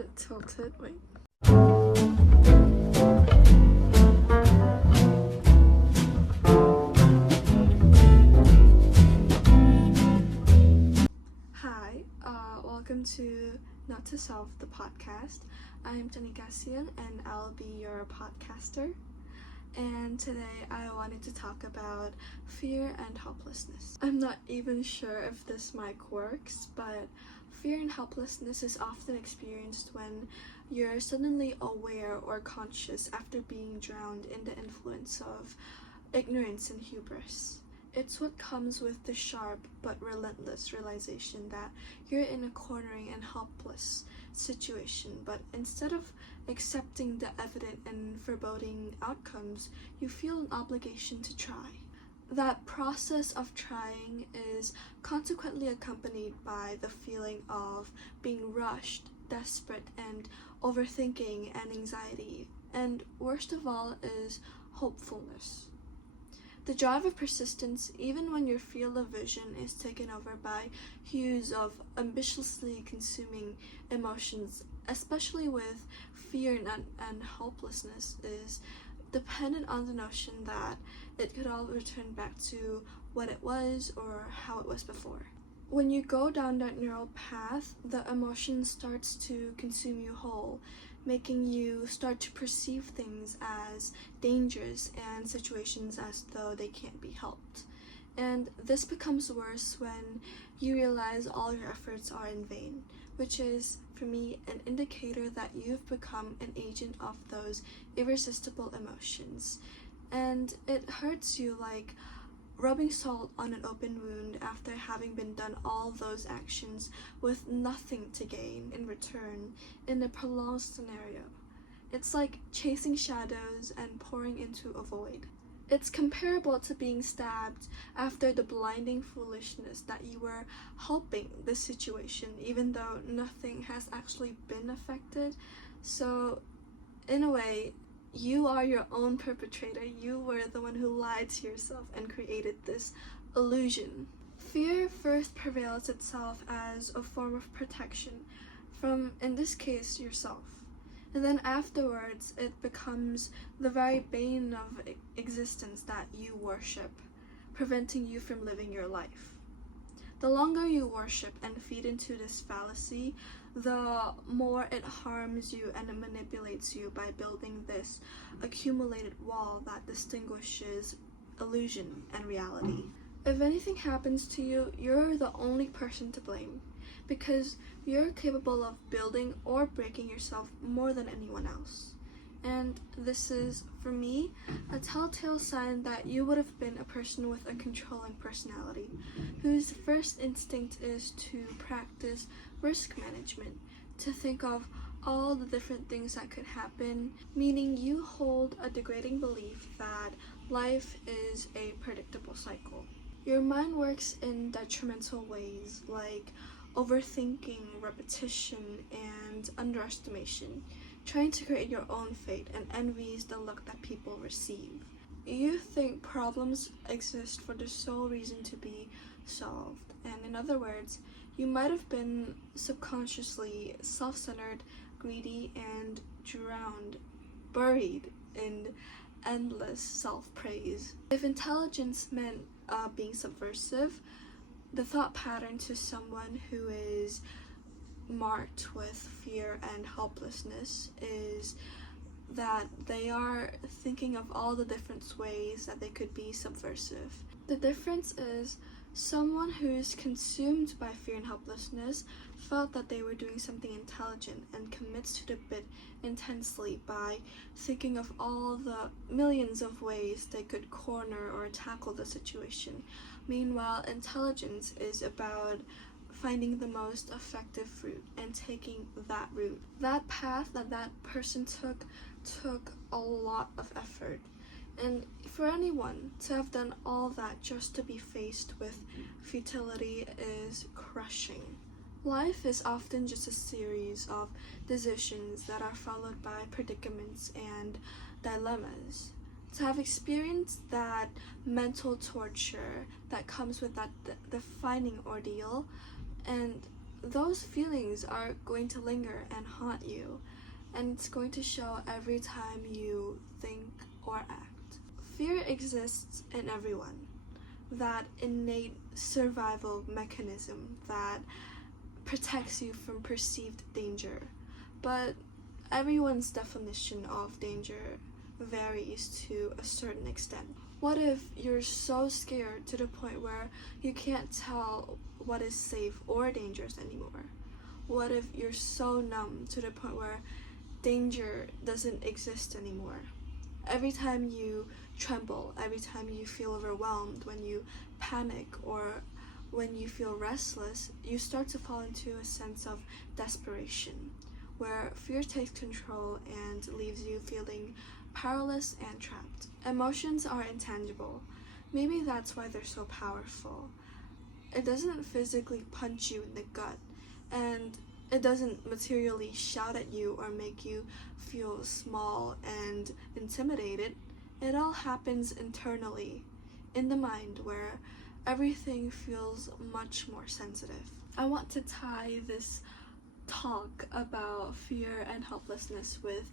bit tilted. Wait. Hi, welcome to Not to Solve the podcast. I'm Janika Sian and I'll be your podcaster. And today I wanted to talk about fear and helplessness. I'm not even sure if this mic works, but fear and helplessness is often experienced when you're suddenly aware or conscious after being drowned in the influence of ignorance and hubris. It's what comes with the sharp but relentless realization that you're in a cornering and helpless situation, but instead of accepting the evident and foreboding outcomes, you feel an obligation to try. That process of trying is consequently accompanied by the feeling of being rushed, desperate, and overthinking and anxiety. And worst of all is hopefulness. The drive of persistence, even when your field of vision is taken over by hues of ambitiously consuming emotions, especially with fear and helplessness, is dependent on the notion that it could all return back to what it was or how it was before. When you go down that neural path, the emotion starts to consume you whole, making you start to perceive things as dangerous and situations as though they can't be helped. And this becomes worse when you realize all your efforts are in vain, which is, for me, an indicator that you've become an agent of those irresistible emotions. And it hurts you like rubbing salt on an open wound after having been done all those actions with nothing to gain in return in a prolonged scenario. It's like chasing shadows and pouring into a void. It's comparable to being stabbed after the blinding foolishness that you were helping the situation, even though nothing has actually been affected. So, in a way, you are your own perpetrator. You were the one who lied to yourself and created this illusion. Fear first prevails itself as a form of protection from, in this case, yourself. And then afterwards, it becomes the very bane of existence that you worship, preventing you from living your life. The longer you worship and feed into this fallacy, the more it harms you and it manipulates you by building this accumulated wall that distinguishes illusion and reality. If anything happens to you, you're the only person to blame, because you're capable of building or breaking yourself more than anyone else. And this is, for me, a telltale sign that you would have been a person with a controlling personality, whose first instinct is to practice risk management, to think of all the different things that could happen, meaning you hold a degrading belief that life is a predictable cycle. Your mind works in detrimental ways, like overthinking, repetition, and underestimation, trying to create your own fate and envies the luck that people receive. You think problems exist for the sole reason to be solved, and in other words, you might have been subconsciously self-centered, greedy, and buried in endless self-praise. If intelligence meant being subversive, the thought pattern to someone who is marked with fear and helplessness is that they are thinking of all the different ways that they could be subversive. The difference is someone who is consumed by fear and helplessness felt that they were doing something intelligent and commits to the bit intensely by thinking of all the millions of ways they could corner or tackle the situation. Meanwhile, intelligence is about finding the most effective route and taking that route. That path that person took a lot of effort. And for anyone to have done all that just to be faced with futility is crushing. Life is often just a series of decisions that are followed by predicaments and dilemmas. To have experienced that mental torture that comes with that defining ordeal, and those feelings are going to linger and haunt you, and it's going to show every time you think or act. Fear exists in everyone, that innate survival mechanism that protects you from perceived danger. But everyone's definition of danger varies to a certain extent. What if you're so scared to the point where you can't tell what is safe or dangerous anymore? What if you're so numb to the point where danger doesn't exist anymore? Every time you tremble, every time you feel overwhelmed, when you panic or when you feel restless, you start to fall into a sense of desperation, where fear takes control and leaves you feeling powerless and trapped. Emotions are intangible. Maybe that's why they're so powerful. It doesn't physically punch you in the gut, and it doesn't materially shout at you or make you feel small and intimidated. It all happens internally, in the mind, where everything feels much more sensitive. I want to tie this talk about fear and helplessness with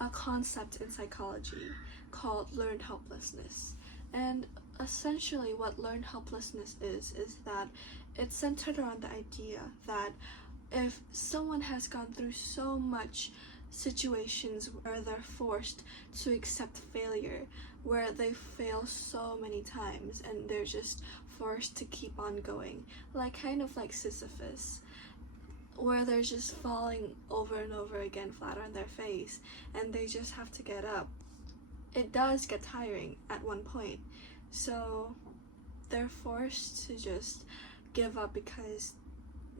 a concept in psychology called learned helplessness. And essentially what learned helplessness is that it's centered around the idea that if someone has gone through so much situations where they're forced to accept failure, where they fail so many times and they're just forced to keep on going, kind of like Sisyphus, where they're just falling over and over again flat on their face and they just have to get up. It does get tiring at one point, so they're forced to just give up because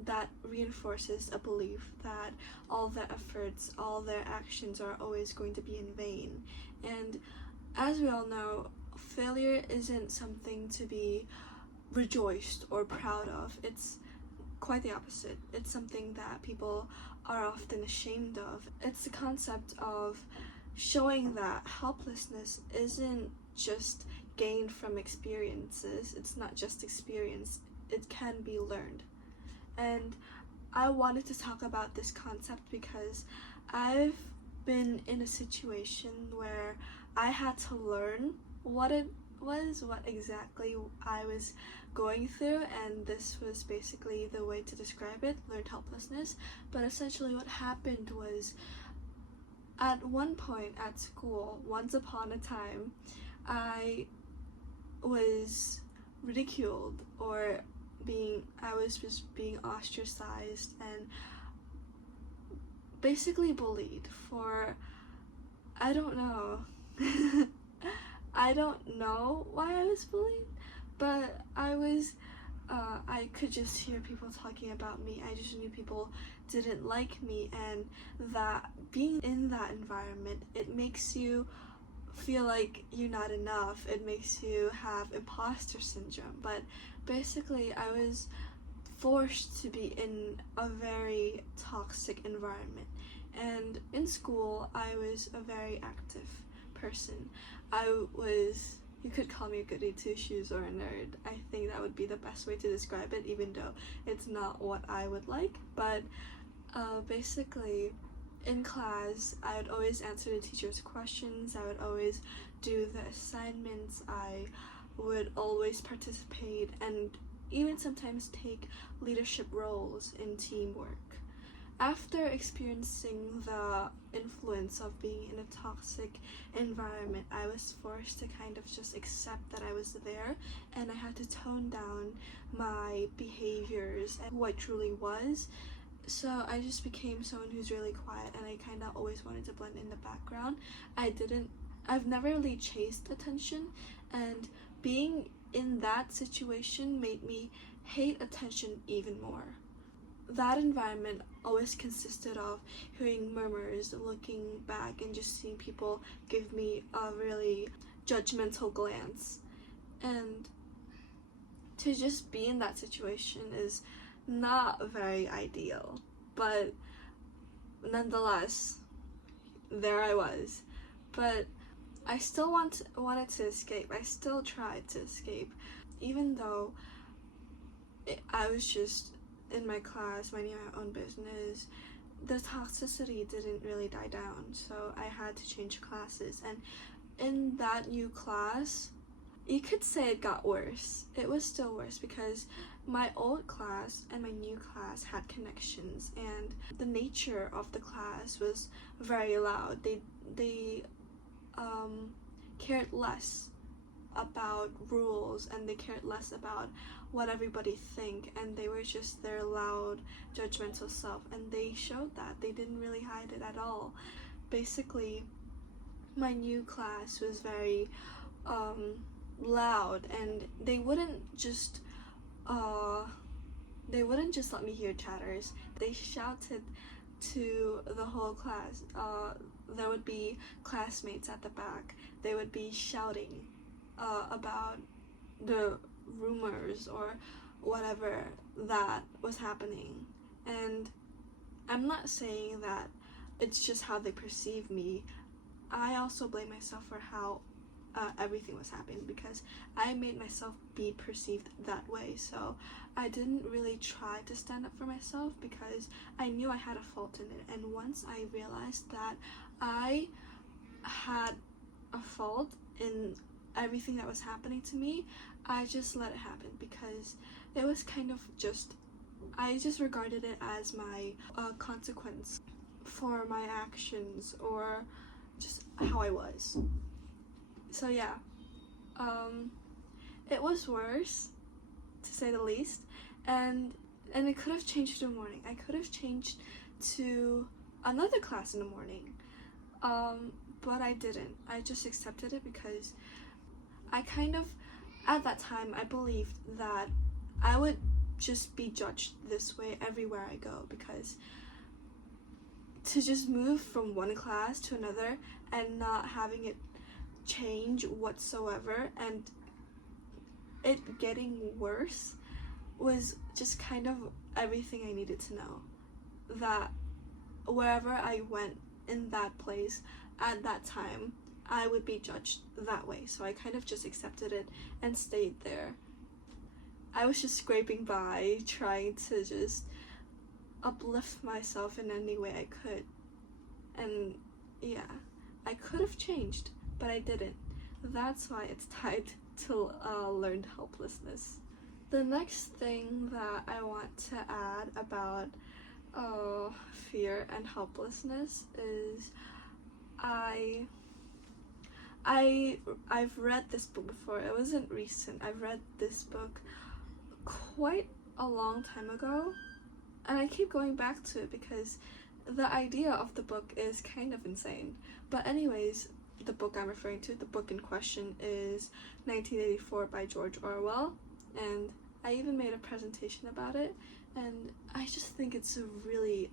that reinforces a belief that all their efforts, all their actions are always going to be in vain. And as we all know, failure isn't something to be rejoiced or proud of. It's quite the opposite. It's something that people are often ashamed of. It's the concept of showing that helplessness isn't just gained from experiences. It's not just experience. It can be learned. And I wanted to talk about this concept because I've been in a situation where I had to learn what it was, what exactly I was going through, and this was basically the way to describe it, learned helplessness. But essentially what happened was, at one point at school, once upon a time, I was ridiculed, or I was just being ostracized and basically bullied for, I don't know. I don't know why I was bullied, but I could just hear people talking about me. I just knew people didn't like me, and that being in that environment, it makes you feel like you're not enough. It makes you have imposter syndrome. But basically, I was forced to be in a very toxic environment. And in school, I was a very active person. You could call me a goody two-shoes or a nerd. I think that would be the best way to describe it, even though it's not what I would like. But basically, in class, I would always answer the teacher's questions. I would always do the assignments. I would always participate and even sometimes take leadership roles in teamwork. After experiencing the influence of being in a toxic environment, I was forced to kind of just accept that I was there, and I had to tone down my behaviors and who I truly was. So I just became someone who's really quiet, and I kind of always wanted to blend in the background. I've never really chased attention, and being in that situation made me hate attention even more. That environment always consisted of hearing murmurs, looking back, and just seeing people give me a really judgmental glance. And to just be in that situation is not very ideal, but nonetheless, there I was. But I still wanted to escape. I still tried to escape, even though I was just in my class, minding my own business, the toxicity didn't really die down, so I had to change classes. And in that new class, you could say it got worse. It was still worse because my old class and my new class had connections, and the nature of the class was very loud. They cared less about rules, and they cared less about what everybody think, and they were just their loud judgmental self, and they showed that. They didn't really hide it at all. Basically, my new class was very loud, and they wouldn't just let me hear chatters. They shouted to the whole class. There would be classmates at the back. They would be shouting about the rumors or whatever that was happening. And I'm not saying that it's just how they perceive me. I also blame myself for how everything was happening, because I made myself be perceived that way. So I didn't really try to stand up for myself because I knew I had a fault in it. And once I realized that I had a fault in everything that was happening to me, I just let it happen, because it was kind of I just regarded it as my consequence for my actions, or just how I was. So yeah, it was worse, to say the least, and it could have changed in the morning. I could have changed to another class in the morning, but I didn't. I just accepted it because I kind of, at that time, I believed that I would just be judged this way everywhere I go, because to just move from one class to another and not having it change whatsoever and it getting worse was just kind of everything I needed to know. That wherever I went in that place at that time, I would be judged that way. So I kind of just accepted it and stayed there. I was just scraping by, trying to just uplift myself in any way I could. And yeah, I could have changed, but I didn't. That's why it's tied to learned helplessness. The next thing that I want to add about fear and helplessness is I've read this book before. It wasn't recent. I've read this book quite a long time ago, and I keep going back to it because the idea of the book is kind of insane. But anyways, the book I'm referring to, the book in question, is 1984 by George Orwell, and I even made a presentation about it, and I just think it's a really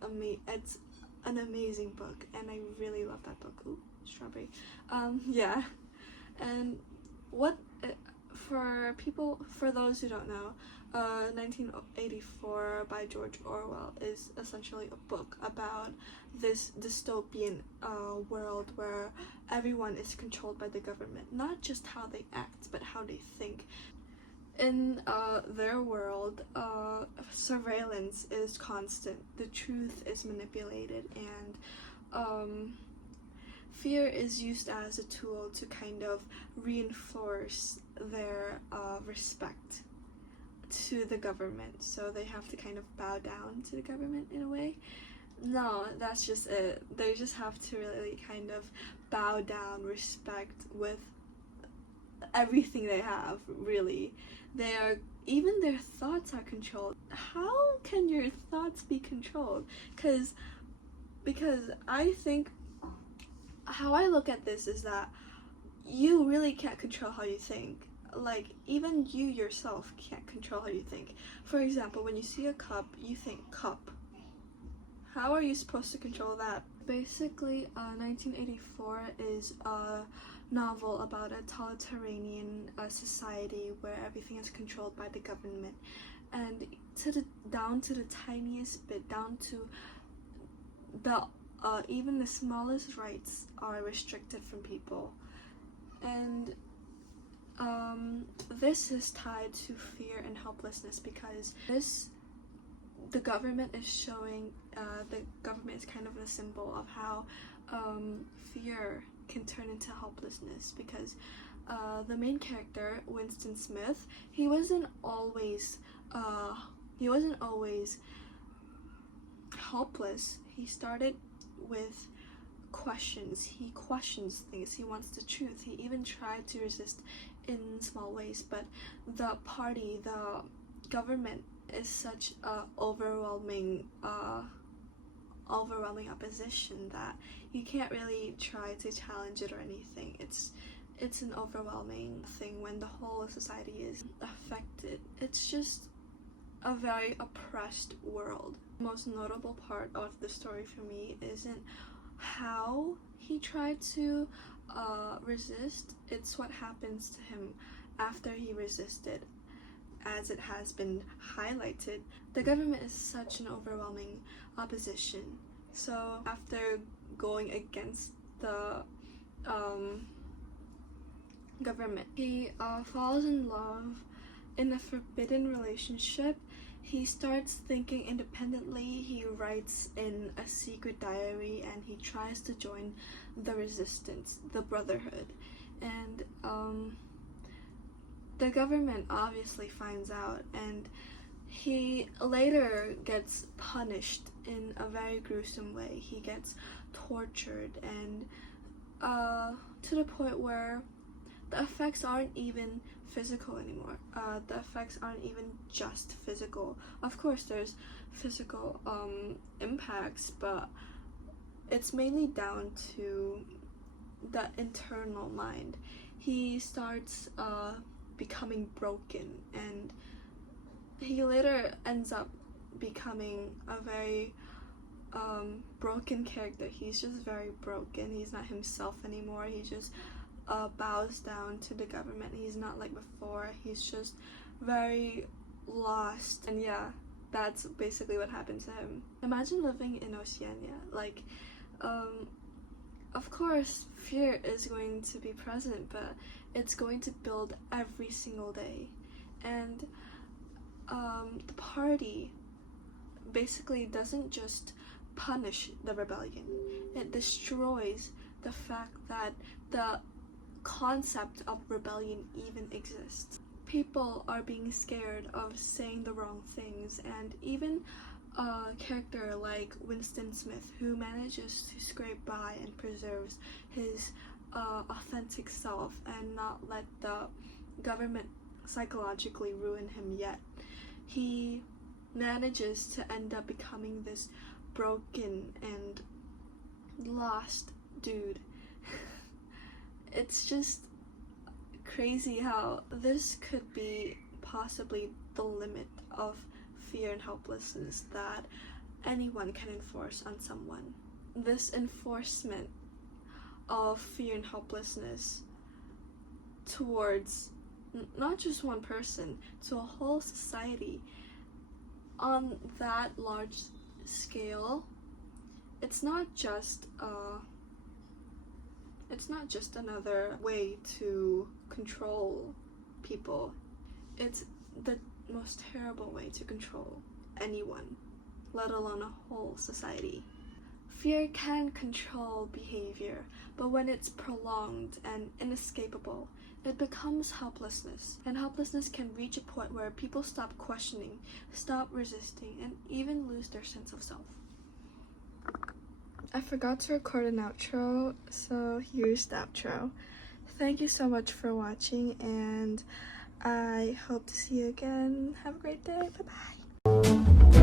it's an amazing book, and I really love that book. Ooh, strawberry. Yeah, and for those who don't know, 1984 by George Orwell is essentially a book about this dystopian world where everyone is controlled by the government, not just how they act, but how they think. In their world, surveillance is constant, the truth is manipulated, and fear is used as a tool to kind of reinforce their respect to the government. So they have to kind of bow down to the government in a way. No, that's just it. They just have to really kind of bow down, respect with everything they have, really. Even their thoughts are controlled. How can your thoughts be controlled? Because I think how I look at this is that you really can't control how you think. Like, even you yourself can't control how you think. For example, when you see a cup, you think cup. How are you supposed to control that? Basically, 1984 is a novel about a totalitarian society where everything is controlled by the government, and down to the tiniest bit, down to the even the smallest rights are restricted from people. And this is tied to fear and helplessness, because the government is showing, the government is kind of a symbol of how fear can turn into helplessness, because the main character, Winston Smith, he wasn't always helpless. He started with questions. He questions things. He wants the truth. He even tried to resist in small ways, but the government is such a overwhelming opposition that you can't really try to challenge it or anything. It's an overwhelming thing when the whole society is affected. It's just a very oppressed world. The most notable part of the story for me isn't how he tried to resist, it's what happens to him after he resisted. As it has been highlighted, the government is such an overwhelming opposition. So after going against the government, he falls in love in a forbidden relationship. He starts thinking independently. He writes in a secret diary, and he tries to join the resistance, the brotherhood. And the government obviously finds out, and he later gets punished in a very gruesome way. He gets tortured, and to the point where the effects aren't even physical anymore. The effects aren't even just physical. Of course, there's physical impacts, but it's mainly down to the internal mind. He starts becoming broken, and he later ends up becoming a very broken character. He's just very broken. He's not himself anymore. He just bows down to the government. He's not like before. He's just very lost. And yeah, that's basically what happened to him. Imagine living in Oceania. Like, of course, fear is going to be present, but it's going to build every single day. And the party basically doesn't just punish the rebellion. It destroys the fact that the concept of rebellion even exists. People are being scared of saying the wrong things, and even a character like Winston Smith, who manages to scrape by and preserves his authentic self and not let the government psychologically ruin him yet. He manages to end up becoming this broken and lost dude. It's just crazy how this could be possibly the limit of fear and helplessness that anyone can enforce on someone. This enforcement of fear and helplessness towards not just one person, to a whole society on that large scale, it's not just another way to control people. It's the most terrible way to control anyone, let alone a whole society. Fear can control behavior, but when it's prolonged and inescapable, it becomes helplessness. And helplessness can reach a point where people stop questioning, stop resisting, and even lose their sense of self. I forgot to record an outro, so here's the outro. Thank you so much for watching, and I hope to see you again. Have a great day. Bye-bye.